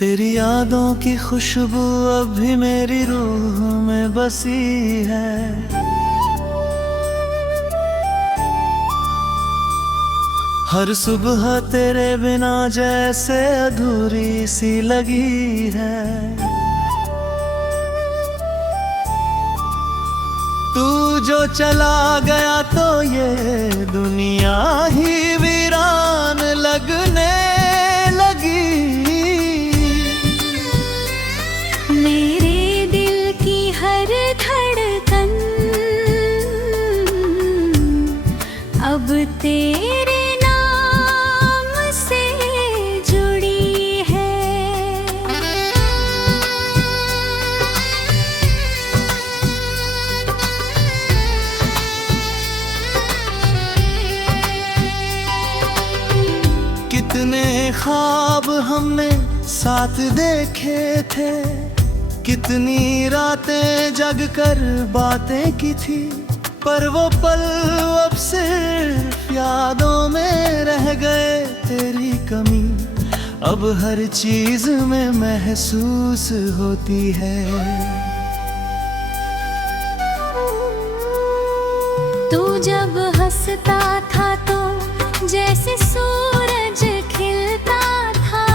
तेरी यादों की खुशबू अब भी मेरी रूह में बसी है। हर सुबह तेरे बिना जैसे अधूरी सी लगी है। तू जो चला गया तो ये दुनिया ही वीरान लगने लगी। मेरे दिल की हर धड़कन अब तेरे नाम से जुड़ी है। कितने ख्वाब हमने साथ देखे थे, कितनी रातें जग कर बातें की थी, पर वो पल अब सिर्फ यादों में रह गए। तेरी कमी अब हर चीज में महसूस होती है। तू जब हंसता था तो जैसे सूरज खिलता था।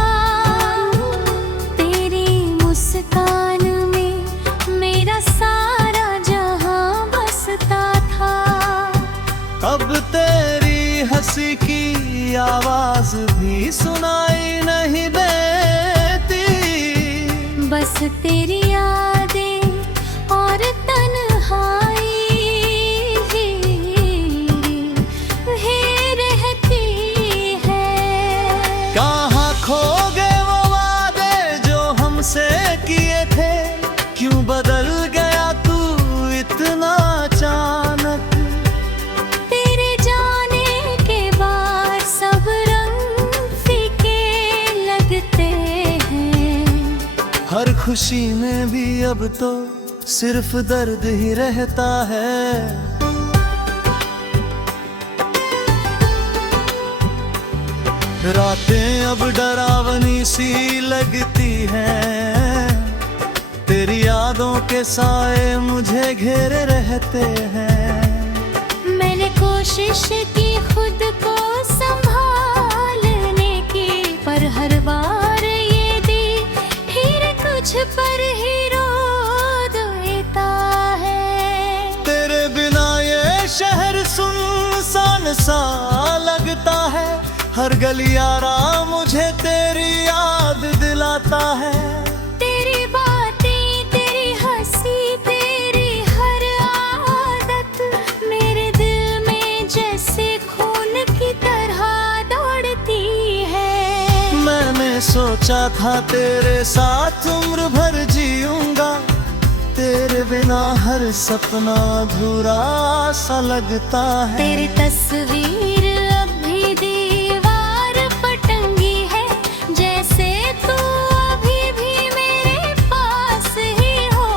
तेरी मुस्कान में मेरा सारा जहां बसता था। अब तेरी हंसी की आवाज भी सुनाई नहीं देती। बस तेरी यादें और तन्हाई ही रहती है। कहाँ खो गए वो वादे जो हमसे किए थे? क्यों बदल गया तू इतना अचानक? तेरे जाने के बाद सब रंग फीके लगते हैं। हर खुशी में भी अब तो सिर्फ दर्द ही रहता है। रातें अब डरावनी सी लगती हैं। तेरी यादों के साए मुझे घेरे रहते हैं। मैंने कोशिश की खुद को संभालने की, पर हर बार ये दी फिर कुछ पर ही रो देता है। तेरे बिना ये शहर सुनसान सा लगता है। हर गलियारा मुझे तेरी याद दिलाता है। तेरी बातें, तेरी हंसी, तेरी हर आदत मेरे दिल में जैसे खून की तरह दौड़ती है। मैंने सोचा था तेरे साथ उम्र भर जीऊंगा। तेरे बिना हर सपना अधूरा सा लगता है। तेरी तस्वीर अब भी दीवार पर टंगी है, जैसे तू अभी भी मेरे पास ही हो।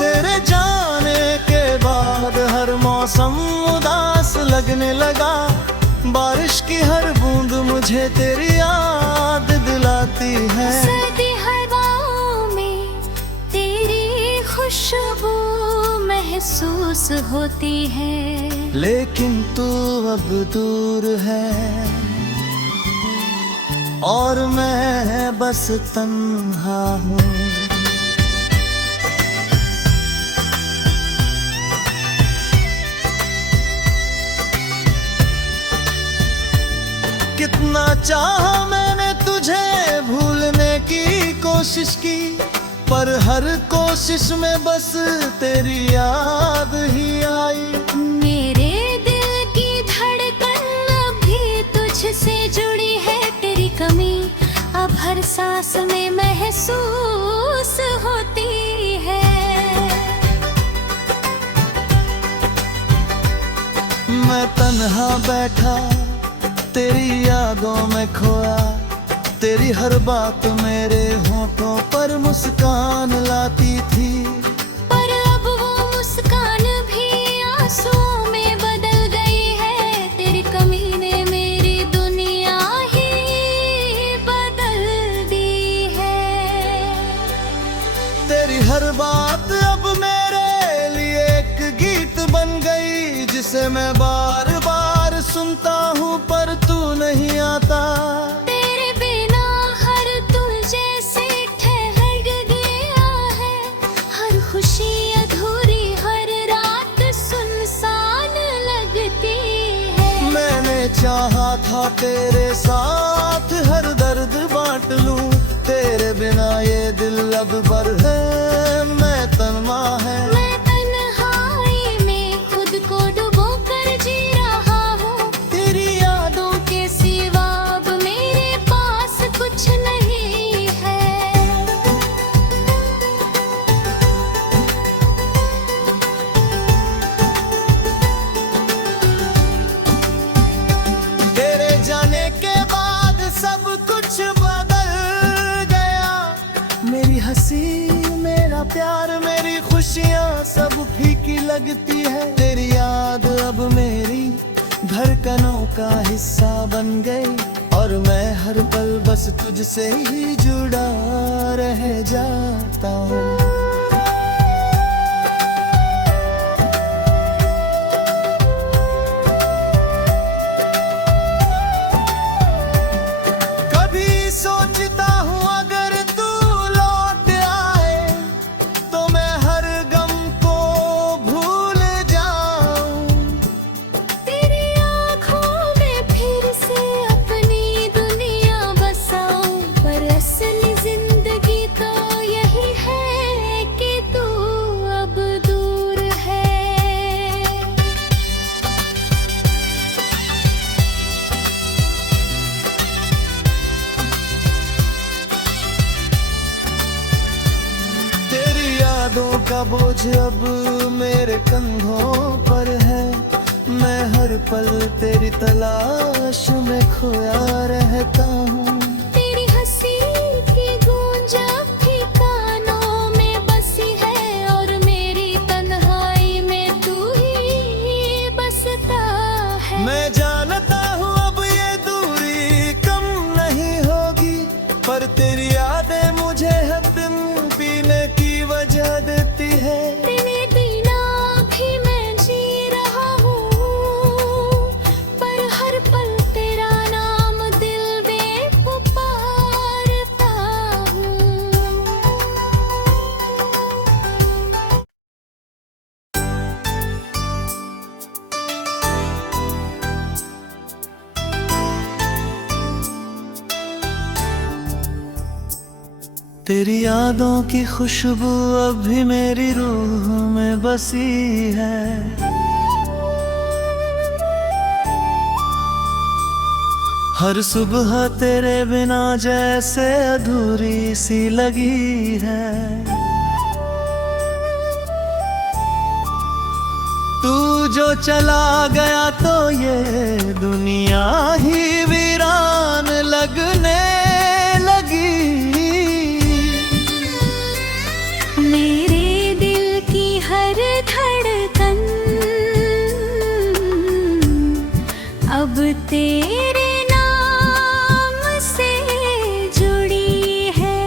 तेरे जाने के बाद हर मौसम उदास लगने लगा। बारिश की हर बूंद मुझे तेरी याद दिलाती है। सर्दी हवाओं में तेरी खुशबू महसूस होती है। लेकिन तू अब दूर है और मैं बस तन्हा हूँ। कितना चाहा मैंने तुझे भूलने की कोशिश की, पर हर कोशिश में बस तेरी याद ही आई। मेरे दिल की धड़कन अब भी तुझसे जुड़ी है। तेरी कमी अब हर सांस में महसूस होती है। मैं तन्हा बैठा तेरी यादों में खोया। तेरी हर बात मेरे होठों पर मुस्कान लाती थी, पर अब वो मुस्कान भी आंसुओं में बदल गई है। तेरी कमी ने मेरी दुनिया ही बदल दी है। खुशी अधूरी, हर रात सुनसान लगती है। मैंने चाहा था तेरे साथ हर दर्द बांट लूं, तेरे बिना ये दिल अब बर है, मैं तन्हा है। मैं तन्हाई में खुद को डुबो कर जी रहा हूँ, तेरी यादों के सिवा अब मेरे पास कुछ नहीं है। तेरे जाने के बाद सब कुछ बदल गया, मेरी हंसी मेरा प्यार मेरी खुशियाँ सब फीकी लगती है। तेरी याद अब मेरी धड़कनों का हिस्सा बन गई, और मैं हर पल बस तुझसे ही जुड़ा रह जाता हूँ। सोचता हूँ अगर तू लौट आए तो मैं हर गम को भूल जाऊं। तेरी आँखों में फिर से अपनी दुनिया बसाऊं, पर असली जिंदगी तो यही है कि तू अब दूर है। यादों का बोझ अब मेरे कंधों पर है, मैं हर पल तेरी तलाश में खोया रहता हूँ। तेरी हंसी की गूंज अब भी कानों में बसी है, और मेरी तन्हाई में तू ही बसता है। मैं जानता हूँ अब ये दूरी कम नहीं होगी, पर तेरी यादें मुझे हर दिन पीने की वजह देती है। तेरे बिना भी मैं जी रहा हूँ, पर हर पल तेरा नाम दिल में पुकारता हूँ। तेरी यादों की खुशबू अब भी मेरी रूह में बसी है। हर सुबह तेरे बिना जैसे अधूरी सी लगी है। तू जो चला गया तो ये दुनिया ही वीरान लगने लगी। मेरे दिल की हर धड़कन अब तेरे नाम से जुड़ी है।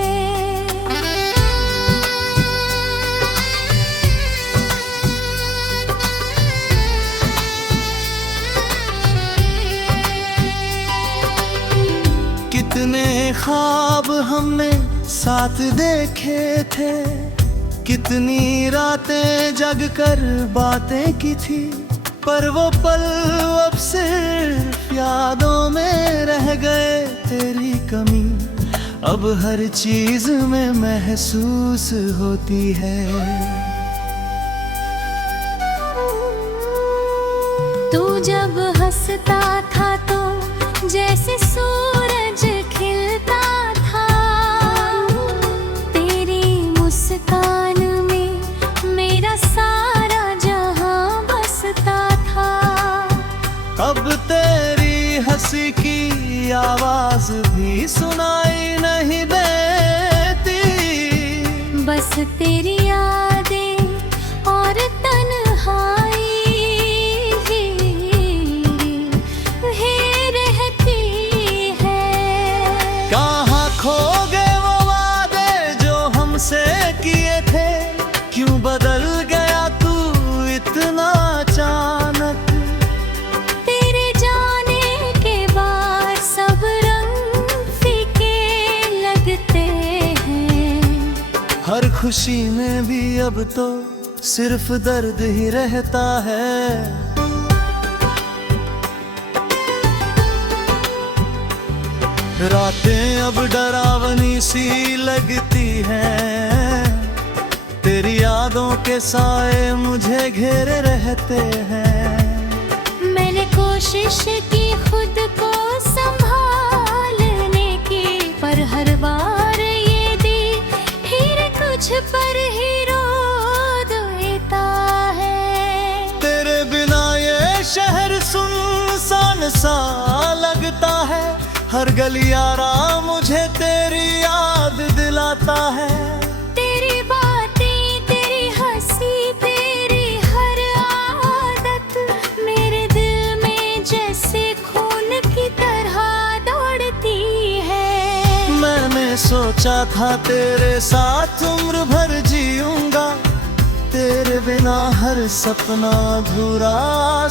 कितने ख्वाब हमने साथ देखे थे, कितनी रातें जग कर बातें की थी, पर वो पल अब सिर्फ यादों में रह गए। तेरी कमी अब हर चीज में महसूस होती है। तू जब हंसता था तो जैसे सूरज खिलता था, तेरी मुस्कान में मेरा सारा जहां बसता था। अब तेरी हंसी की आवाज भी सुनाई नहीं देती, बस तेरी यादें और तन्हाई ही रहती है। खुशी में भी अब तो सिर्फ दर्द ही रहता है। रातें अब डरावनी सी लगती हैं, तेरी यादों के साए मुझे घेरे रहते हैं। मैंने कोशिश की खुद को संभालने की, पर हर बार ये दी हीरे कुछ पर ही रो देता है। तेरे बिना ये शहर सुनसान सा लगता है, हर गलियारा मुझे तेरी याद दिलाता है। तेरी बातें, तेरी हंसी, तेरी हर आदत मेरे दिल में जैसे खून की तरह दौड़ती है। मैंने सोचा था तेरे साथ उम्र भर जीऊंगा, तेरे बिना हर सपना अधूरा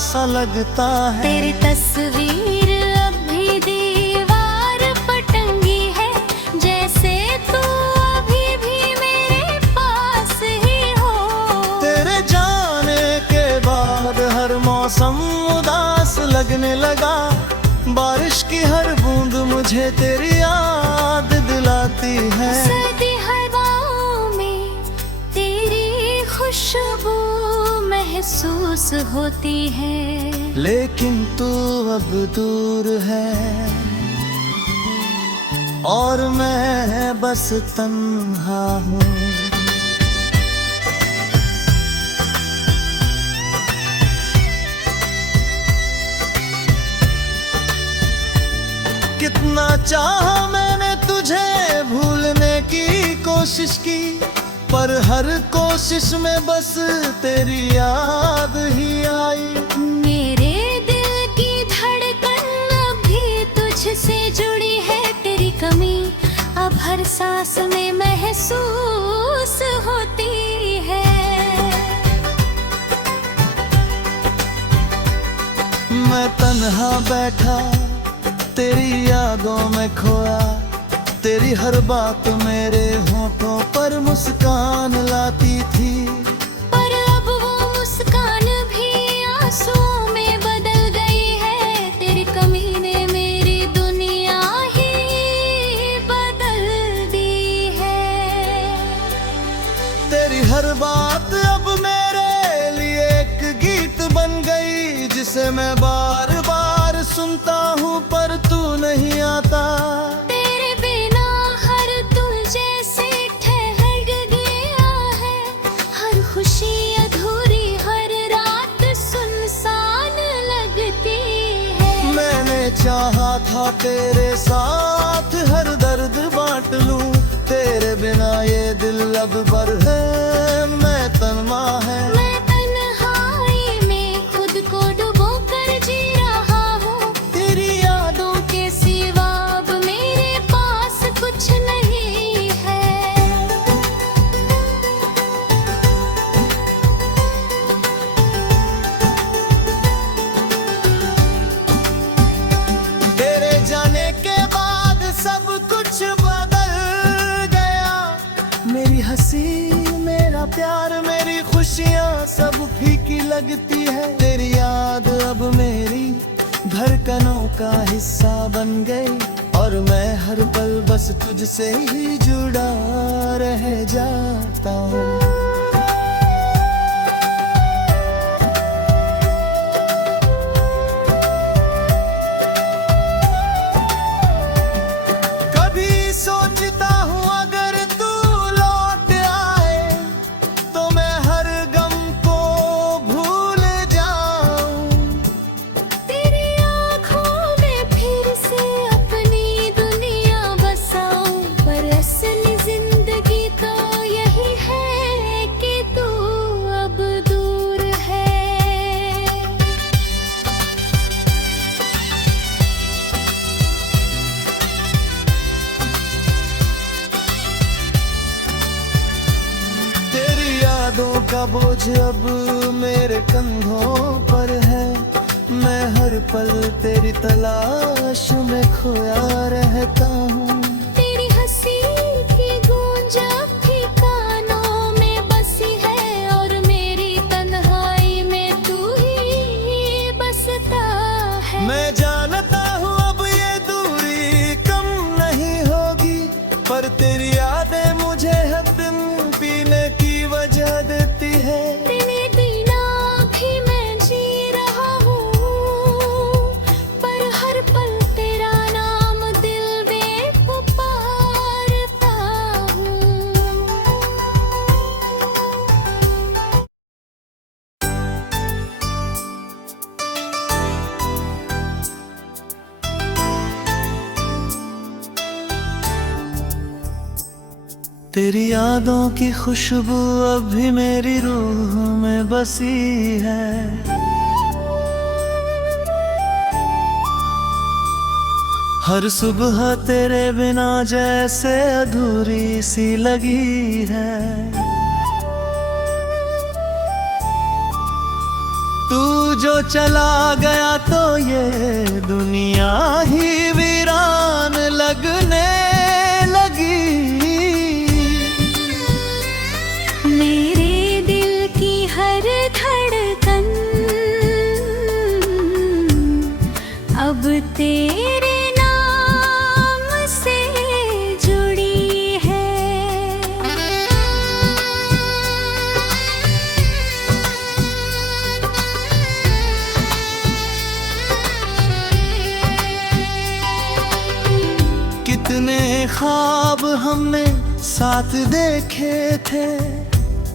सा लगता है। तेरी तस्वीर अब भी दीवार पर टंगी है, जैसे तू अभी भी मेरे पास ही हो। तेरे जाने के बाद हर मौसम उदास लगने लगा, बारिश की हर बूंद मुझे तेरी याद दिलाती है। सर्दी हवाओं में तेरी खुशबू महसूस होती है, लेकिन तू अब दूर है और मैं बस तन्हा हूँ। कितना चाहा मैंने तुझे भूलने की कोशिश की, पर हर कोशिश में बस तेरी याद ही आई। मेरे दिल की धड़कन अब भी तुझसे जुड़ी है, तेरी कमी अब हर सांस में महसूस होती है। मैं तन्हा बैठा तेरी यादों में खोया, तेरी हर बात मेरे होठों पर मुस्कान लाती थी। पर अब वो मुस्कान भी आंसुओं में बदल गई है, तेरी कमी ने मेरी दुनिया ही बदल दी है। तेरी हर बात अब मेरे लिए एक गीत बन गई, जिसे मैं बार बार सुनता हूँ पर तू नहीं आता। तेरे बिना हर दिल जैसे ठहर गया है, हर खुशी अधूरी, हर रात सुनसान लगती है। मैंने चाहा था तेरे साथ हर दर्द बांट लूं, तेरे बिना ये दिल अब भर है, मैं तन्हा है। मैं तन्हाई में खुद को डुबो कर जी रहा हूँ, तेरी यादों के सिवा अब मेरे पास कुछ नहीं है। तेरे जाने के बाद सब कुछ बदल गया, मेरी हंसी, मेरा प्यार, मेरी खुशियाँ सब फीकी लगती है। तेरी याद अब मेरी धड़कनों का हिस्सा बन गई, और मैं हर पल बस तुझसे ही जुड़ा रह जाता हूँ। कभी सोचता हूँ अगर तू लौट आए, तो मैं हर गम को भूल जाऊं। तेरी आँखों में फिर से अपनी दुनिया बसाऊं, पर असली जिंदगी तो यही है कि तू अब दूर है। तेरी यादों का बोझ अब मेरे कंधों पर है, मैं हर पल तेरी तलाश में खोया रहता हूँ। तेरी हंसी की गूंज अब भी कानों तेरी यादों की खुशबू अब भी मेरी रूह में बसी है। हर सुबह तेरे बिना जैसे अधूरी सी लगी है। तू जो चला गया तो ये दुनिया ही वीरान लगने लगी। मेरे दिल की हर धड़कन अब तेरे नाम से जुड़ी है। कितने ख्वाब हमने साथ देखे थे,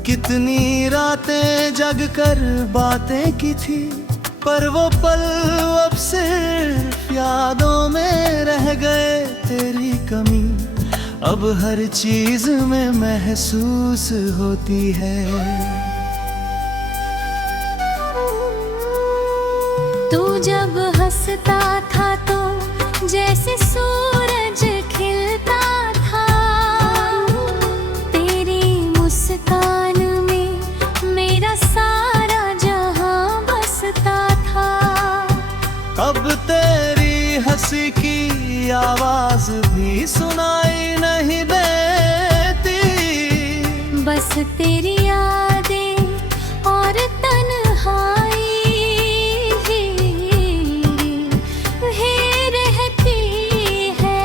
कितनी रातें जग कर बातें की थी, पर वो पल अब सिर्फ यादों में रह गए। तेरी कमी अब हर चीज में महसूस होती है। तू जब हंसता था तो जैसे सूरज खिलता था। तेरी मुस्कान में मेरा सारा जहां बसता था। अब तेरी हंसी की आवाज भी सुनाई नहीं देती। बस तेरी यादें और तन्हाई ही रहती है।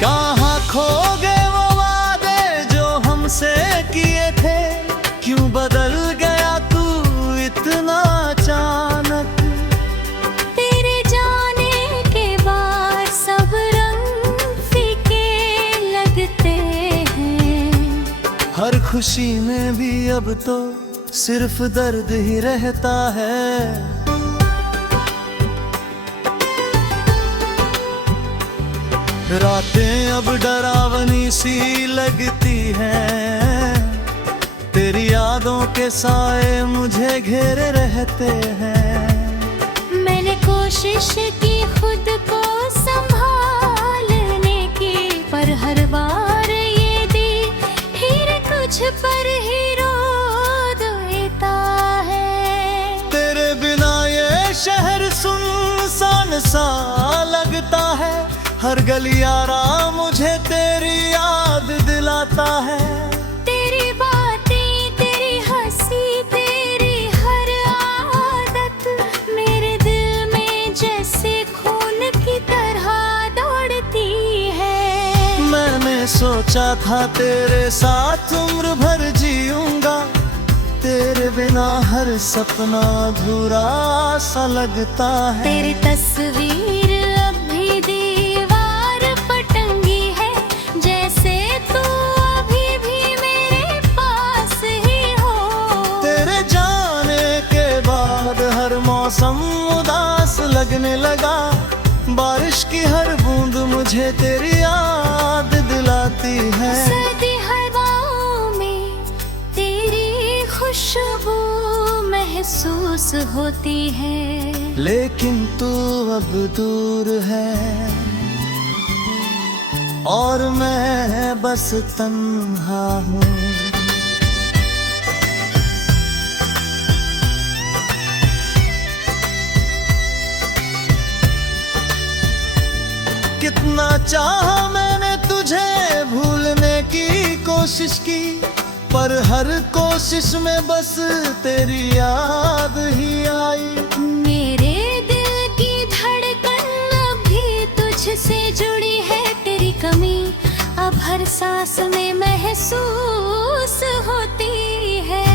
कहाँ खो गए वो वादे जो हमसे किए थे, क्यों बदल गया तू इतना अचानक। तेरे जाने के बाद सब रंग फीके लगते हैं। हर खुशी में भी अब तो सिर्फ दर्द ही रहता है। रातें अब डरावनी सी लगती हैं। तेरी यादों के साए मुझे घेरे रहते हैं। मैंने कोशिश की खुद को संभालने की, पर हर बार ये दी फिर कुछ पर ही रो देता है। तेरे बिना ये शहर सुनसान सा लगता है। हर गलियारा मुझे तेरी याद दिलाता है। तेरी बातें, तेरी हंसी, तेरी हर आदत मेरे दिल में जैसे खून की तरह दौड़ती है। मैंने सोचा था तेरे साथ उम्र भर जीऊंगा, तेरे बिना हर सपना अधूरा सा लगता है। तेरी तस्वीर अब भी दीवार पर टंगी है, जैसे तू अभी भी मेरे पास ही हो। तेरे जाने के बाद हर मौसम उदास लगने लगा। बारिश की हर बूंद मुझे तेरी याद दिलाती है। सर्दी हवाओं में तेरी खुशबू महसूस होती है। लेकिन तू अब दूर है और मैं बस तन्हा हूँ। कितना चाहा मैंने तुझे भूलने की कोशिश की, पर हर कोशिश में बस तेरी याद ही आई। मेरे दिल की धड़कन अभी तुझसे जुड़ी है। तेरी कमी अब हर सांस में महसूस होती है।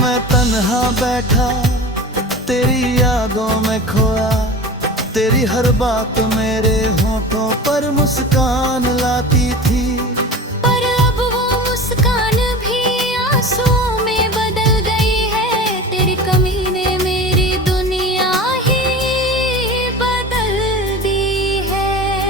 मैं तन्हा बैठा तेरी यादों में खोया। तेरी हर बात मेरे होठों पर मुस्कान लाती थी, पर अब वो मुस्कान भी आंसुओं में बदल गई है। तेरी कमी ने मेरी दुनिया ही बदल दी है।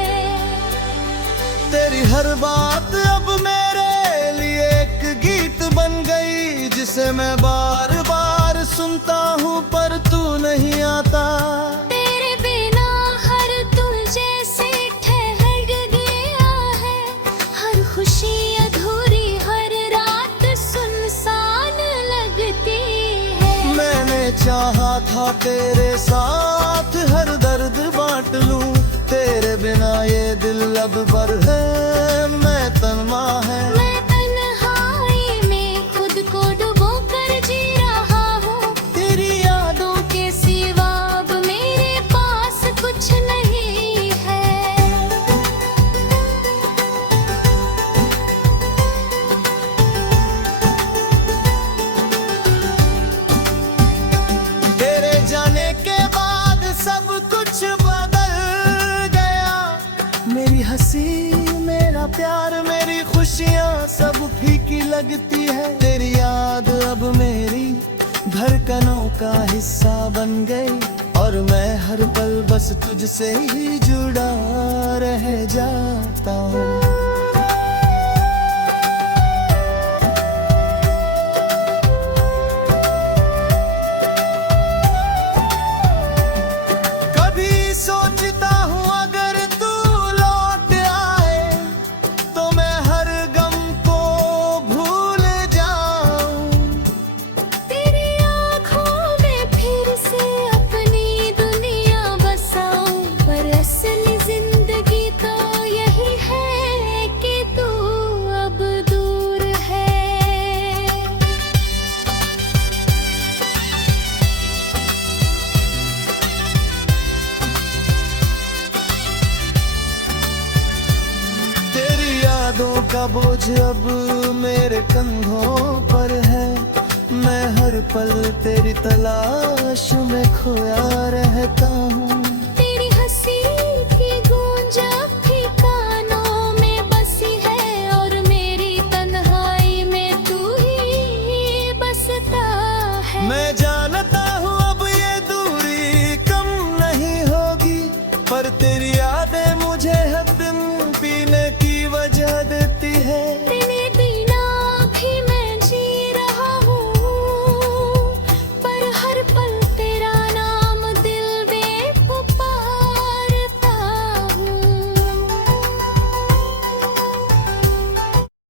तेरे साथ हर दर्द बांट लूं, तेरे बिना ये दिल अब भर है, मैं तन्हा है। मैं तन्हाई में खुद को डुबो कर जी रहा हूँ, तेरी यादों के सिवा अब मेरे पास कुछ नहीं है। तेरे जाने के बाद सब कुछ बदल गया, मेरी हंसी, मेरा प्यार, मेरी खुशियाँ सब फीकी लगती है। तेरी याद अब मेरी धड़कनों का हिस्सा बन गई, और मैं हर पल बस तुझसे ही जुड़ा रह जाता हूँ। कभी सोचता हूँ अगर तू लौट आए, तो मैं हर गम को भूल जाऊं। तेरी आँखों में फिर से अपनी दुनिया बसाऊं, पर असली जिंदगी तो यही है कि तू अब दूर है। तेरी यादों का बोझ अब मेरे कंधों पर है, मैं हर पल तेरी तलाश में खोया रहता हूँ। तेरी हंसी की गूंज